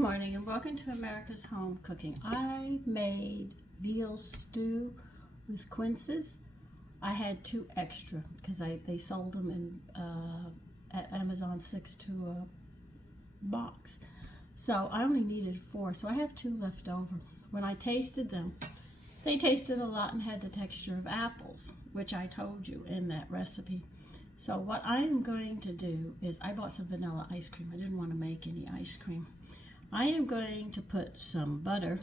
morning and welcome to America's Home Cooking. I made veal stew with Quinces. I had 2 extra because they sold them in at Amazon 6 to a box. So I only needed 4, so I have 2 left over. When I tasted them, they tasted a lot and had the texture of apples, which I told you in that recipe. So what I'm going to do is I bought some vanilla ice cream. I didn't want to make any ice cream. I am going to put some butter,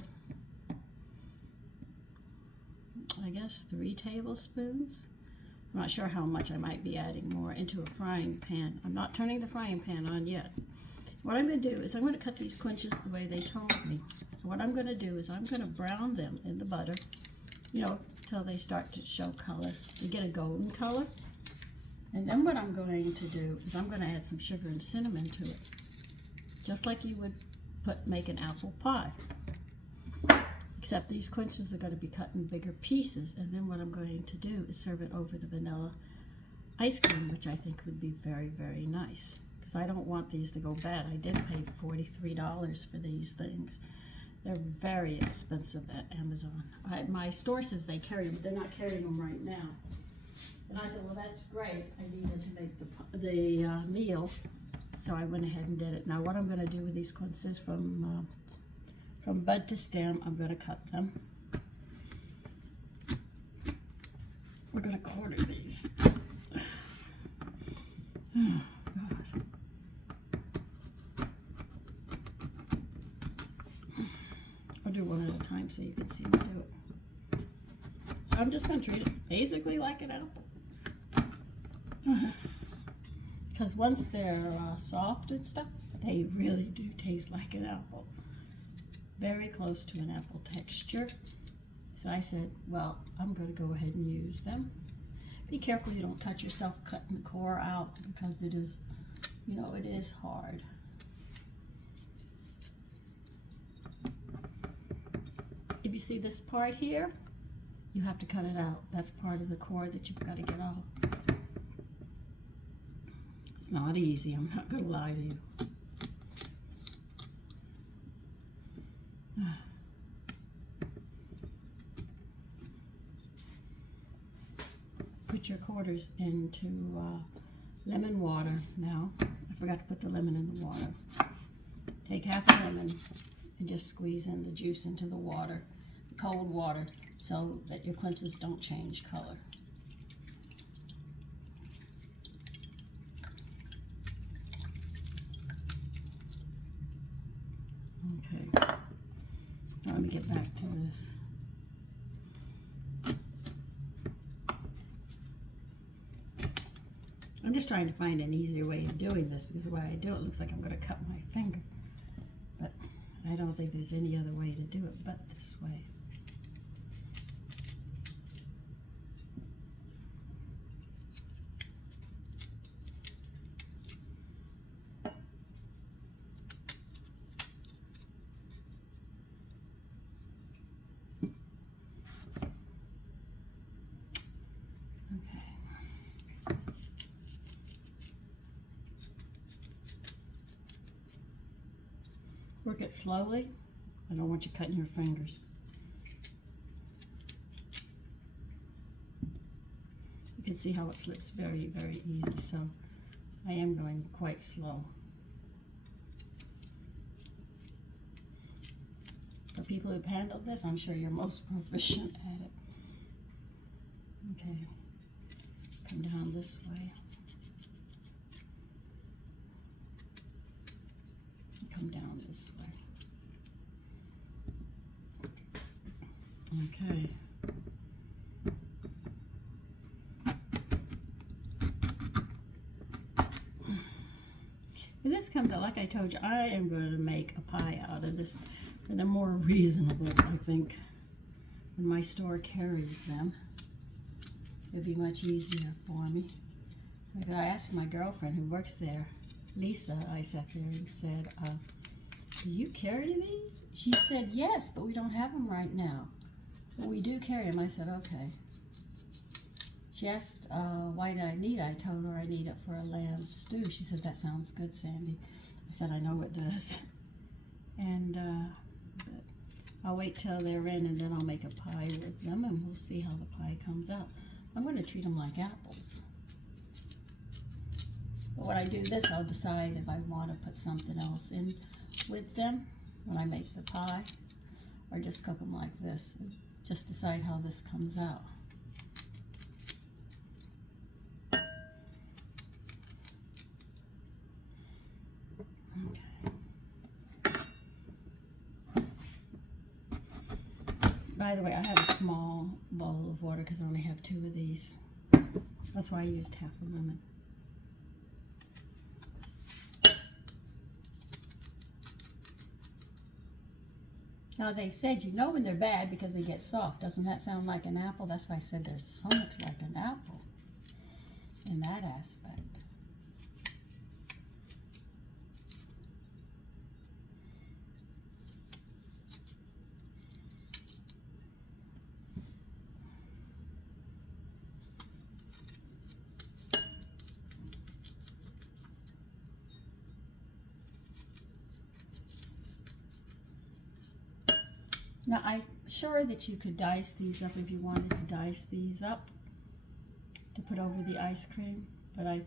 I guess 3 tablespoons. I'm not sure how much, I might be adding more, into a frying pan. I'm not turning the frying pan on yet. What I'm going to do is I'm going to cut these quinces the way they told me. What I'm going to do is I'm going to brown them in the butter, till they start to show color. You get a golden color. And then what I'm going to do is I'm going to add some sugar and cinnamon to it, just like you would make an apple pie. Except these quinces are going to be cut in bigger pieces. And then what I'm going to do is serve it over the vanilla ice cream, which I think would be very, very nice. Because I don't want these to go bad. I did pay $43 for these things. They're very expensive at Amazon. My store says they carry them, but they're not carrying them right now. And I said, well, that's great. I needed to make the meal, so I went ahead and did it. Now, what I'm going to do with these quinces from bud to stem, I'm going to cut them. We're going to quarter these. Oh, God. I'll do one at a time so you can see me do it. So I'm just going to treat it basically like an apple. Because once they're soft and stuff, they really do taste like an apple. Very close to an apple texture. So I said, well, I'm going to go ahead and use them. Be careful you don't cut yourself cutting the core out, because it is, it is hard. If you see this part here, you have to cut it out. That's part of the core that you've got to get off. It's not easy, I'm not going to lie to you. Put your quarters into lemon water now. I forgot to put the lemon in the water. Take half a lemon and just squeeze in the juice into the water, the cold water, so that your quinces don't change color. Okay, now let me get back to this. I'm just trying to find an easier way of doing this, because the way I do it looks like I'm going to cut my finger. But I don't think there's any other way to do it but this way. Work it slowly. I don't want you cutting your fingers. You can see how it slips very, very easy, so I am going quite slow. For people who've handled this, I'm sure you're most proficient at it. Okay, come down this way. Come down this way. Okay. When this comes out, like I told you, I am going to make a pie out of this. And they're more reasonable, I think, when my store carries them. It'll be much easier for me. So I asked my girlfriend who works there, Lisa, I sat there and said, do you carry these? She said, yes, but we don't have them right now. But we do carry them. I said, okay. She asked, why did I need it? I told her I need it for a lamb stew. She said, that sounds good, Sandy. I said, I know it does. And and but I'll wait till they're in, and then I'll make a pie with them, and we'll see how the pie comes out. I'm going to treat them like apples. But when I do this, I'll decide if I want to put something else in with them when I make the pie, or just cook them like this. Just decide how this comes out. By the way, I have a small bowl of water because I only have 2 of these. That's why I used half a lemon. Now they said you know when they're bad because they get soft. Doesn't that sound like an apple? That's why I said they're so much like an apple in that aspect. Now, I'm sure that you could dice these up if you wanted to dice these up to put over the ice cream, but I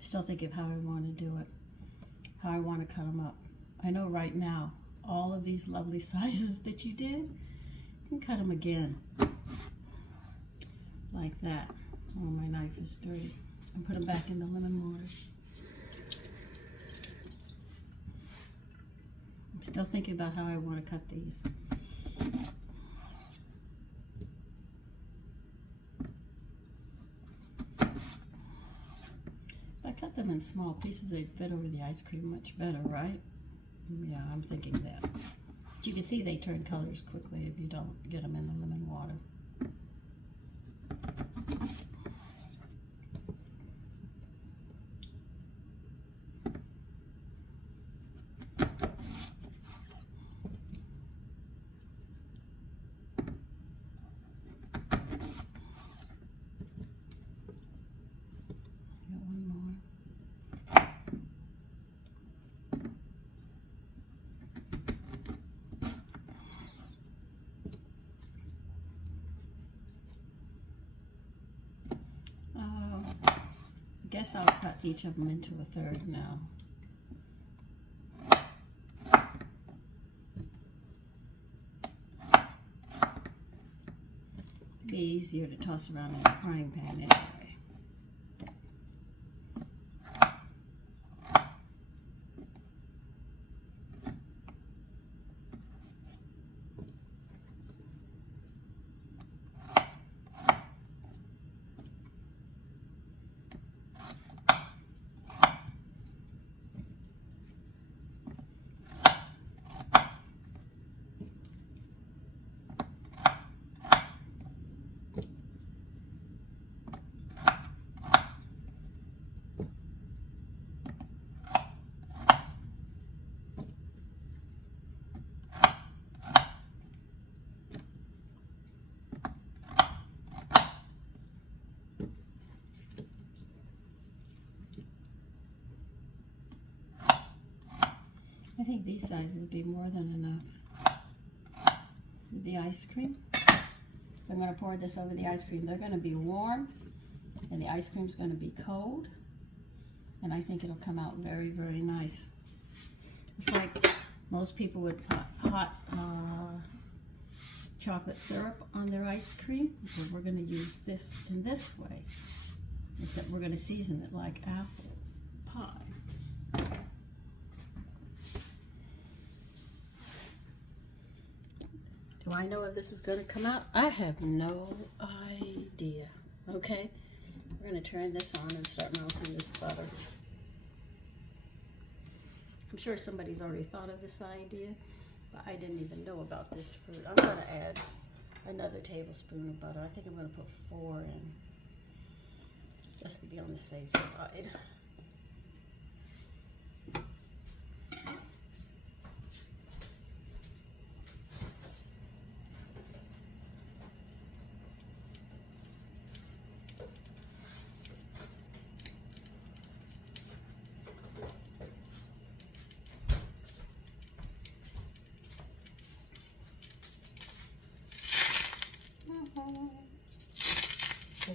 still think of how I want to do it, how I want to cut them up. I know right now, all of these lovely sizes that you did, you can cut them again, like that. Oh, my knife is dirty. And put them back in the lemon water. I'm still thinking about how I want to cut these. If I cut them in small pieces, they'd fit over the ice cream much better, right? Yeah, I'm thinking that. But you can see they turn colors quickly if you don't get them in the lemon water. I guess I'll cut each of them into a third now. It'd be easier to toss around in a frying pan anyway. I think these sizes would be more than enough with the ice cream. So I'm going to pour this over the ice cream. They're going to be warm, and the ice cream's going to be cold, and I think it'll come out very, very nice. It's like most people would put hot chocolate syrup on their ice cream, but we're going to use this in this way, except we're going to season it like apple pie. Do I know if this is going to come out? I have no idea. Okay, we're going to turn this on and start melting this butter. I'm sure somebody's already thought of this idea, but I didn't even know about this fruit. I'm going to add another tablespoon of butter. I think I'm going to put 4 in, just to be on the safe side.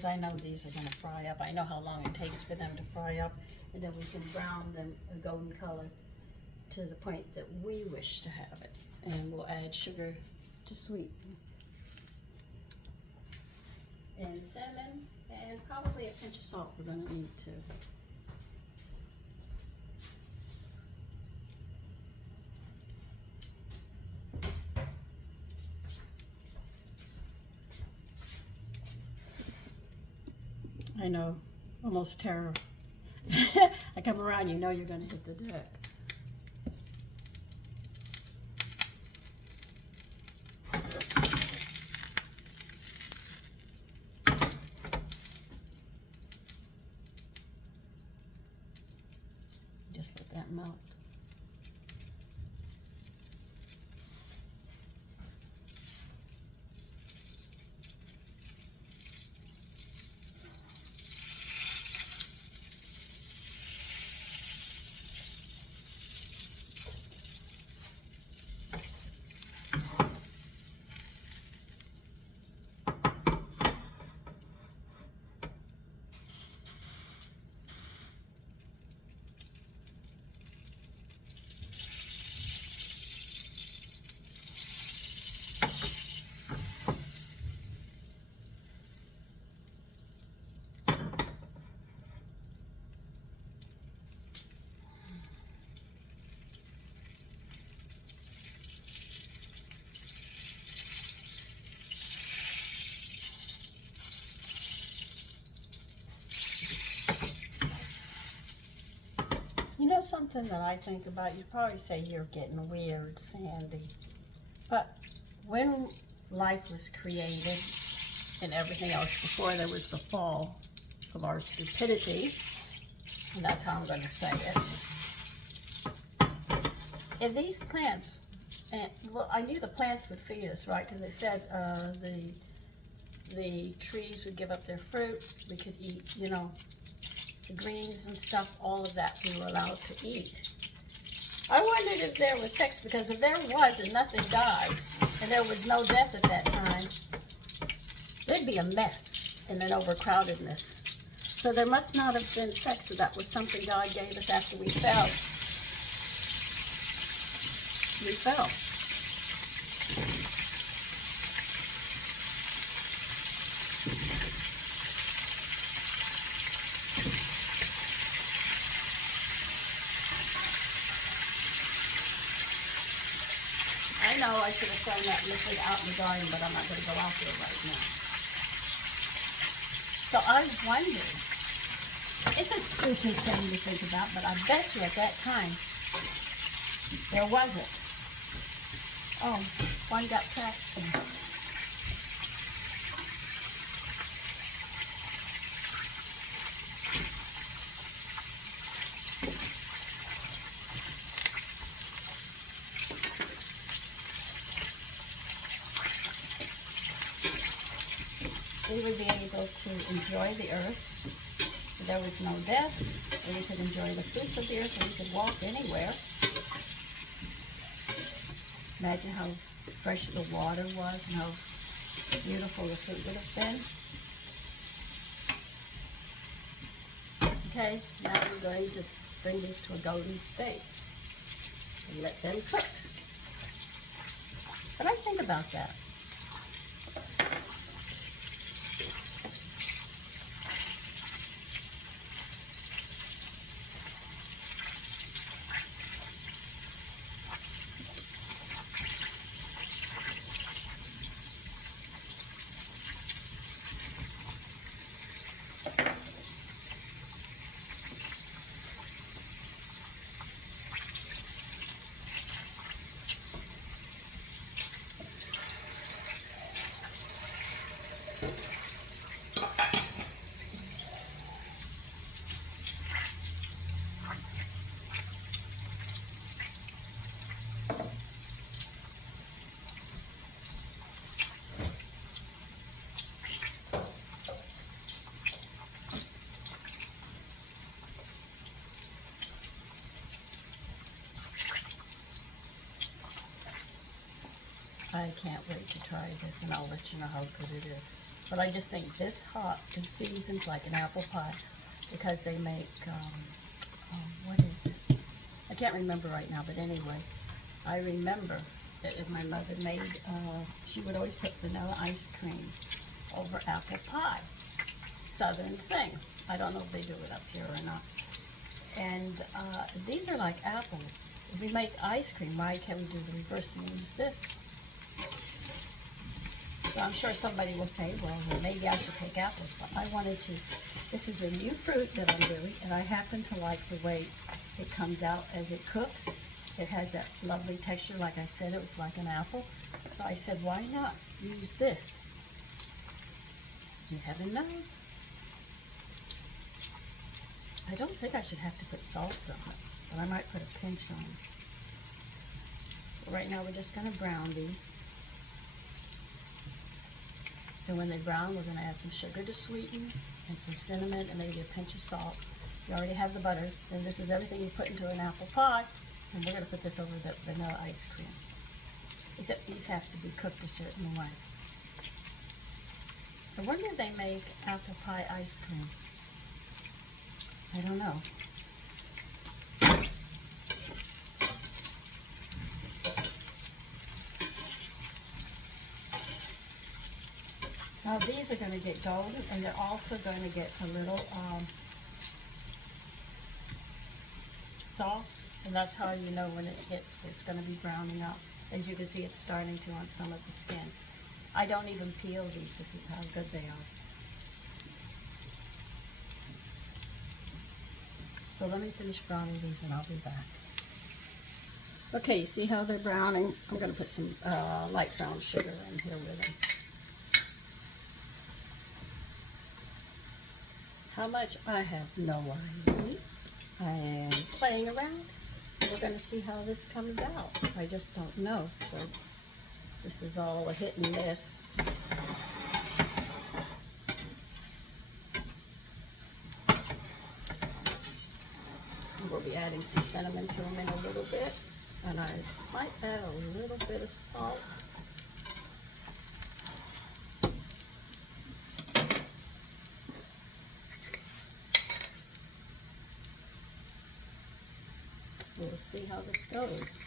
because I know these are going to fry up. I know how long it takes for them to fry up, and then we can brown them a golden color to the point that we wish to have it. And we'll add sugar to sweeten. And cinnamon, and probably a pinch of salt we're going to need too. I know, almost terror. I come around, you know you're going to hit the deck. Just let that melt. You know something that I think about? You probably say you're getting weird, Sandy. But when life was created and everything else, before there was the fall of our stupidity, and that's how I'm going to say it. If these plants, and well, I knew the plants would feed us, right? Because they said the trees would give up their fruit. We could eat, you know, the greens and stuff, all of that we were allowed to eat. I wondered if there was sex, because if there was and nothing died, and there was no death at that time, there'd be a mess and an overcrowdedness. So there must not have been sex, so that was something God gave us after we fell. We fell. I know I should have thrown that liquid out in the garden, but I'm not going to go out there right now. So I wondered, it's a stupid thing to think about, but I bet you at that time, there wasn't. Oh, one got past me. We would be able to enjoy the earth. There was no death. We could enjoy the fruits of the earth, and we could walk anywhere. Imagine how fresh the water was and how beautiful the fruit would have been. Okay, now we're going to bring this to a golden state and let them cook. But I think about that. I can't wait to try this, and I'll let you know how good it is. But I just think this hot and seasoned like an apple pie because they make, what is it? I can't remember right now, but anyway, I remember that if my mother made, she would always put vanilla ice cream over apple pie. Southern thing. I don't know if they do it up here or not. And these are like apples. If we make ice cream, why can't we do the reverse and use this? So I'm sure somebody will say, well, maybe I should take apples, but I wanted to. This is a new fruit that I'm doing, and I happen to like the way it comes out as it cooks. It has that lovely texture, like I said, it was like an apple. So I said, why not use this? And heaven knows. I don't think I should have to put salt on it, but I might put a pinch on it. But right now we're just going to brown these. And when they brown, we're going to add some sugar to sweeten and some cinnamon and maybe a pinch of salt. You already have the butter. And this is everything you put into an apple pie. And we're going to put this over the vanilla ice cream. Except these have to be cooked a certain way. I wonder if they make apple pie ice cream. I don't know. Now these are going to get golden, and they're also going to get a little soft, and that's how you know when it's going to be browning up. As you can see, it's starting to on some of the skin. I don't even peel these. This is how good they are. So let me finish browning these and I'll be back. Okay, you see how they're browning? I'm going to put some light brown sugar in here with them. How much? I have no idea. I am playing around. We're going to see how this comes out. I just don't know. So this is all a hit and miss. We'll be adding some cinnamon to them in a little bit, and I might add a little bit of salt. We'll see how this goes.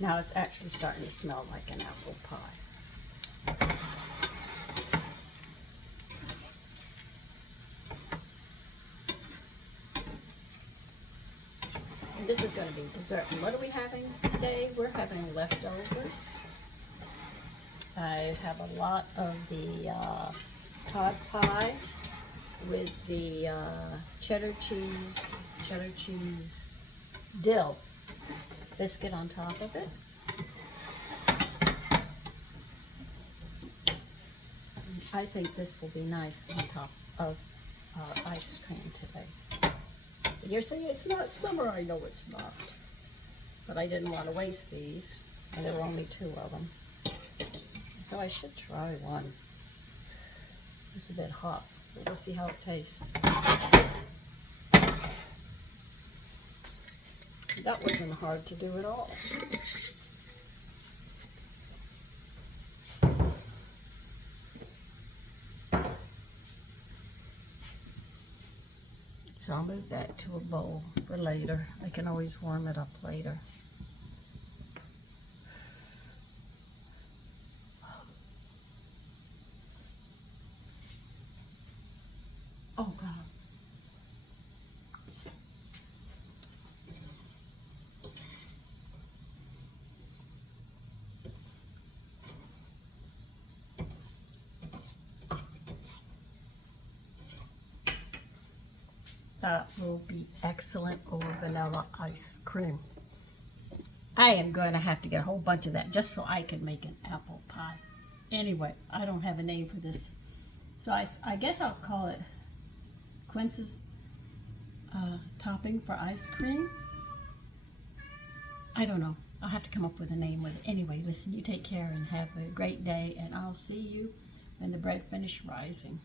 Now it's actually starting to smell like an apple pie. And this is going to be dessert. And what are we having today? We're having leftovers. I have a lot of the cod pie with the cheddar cheese dill biscuit on top of it. I think this will be nice on top of ice cream today. But you're saying it's not summer. I know it's not. But I didn't want to waste these, and there were only 2 of them. So I should try one. It's a bit hot. We'll see how it tastes. That wasn't hard to do at all. So I'll move that to a bowl for later. I can always warm it up later. Oh, God. That will be excellent over vanilla ice cream. I am going to have to get a whole bunch of that just so I can make an apple pie. Anyway, I don't have a name for this. So I guess I'll call it Quinces topping for ice cream. I don't know. I'll have to come up with a name with it. Anyway, listen, you take care and have a great day, and I'll see you when the bread finishes rising.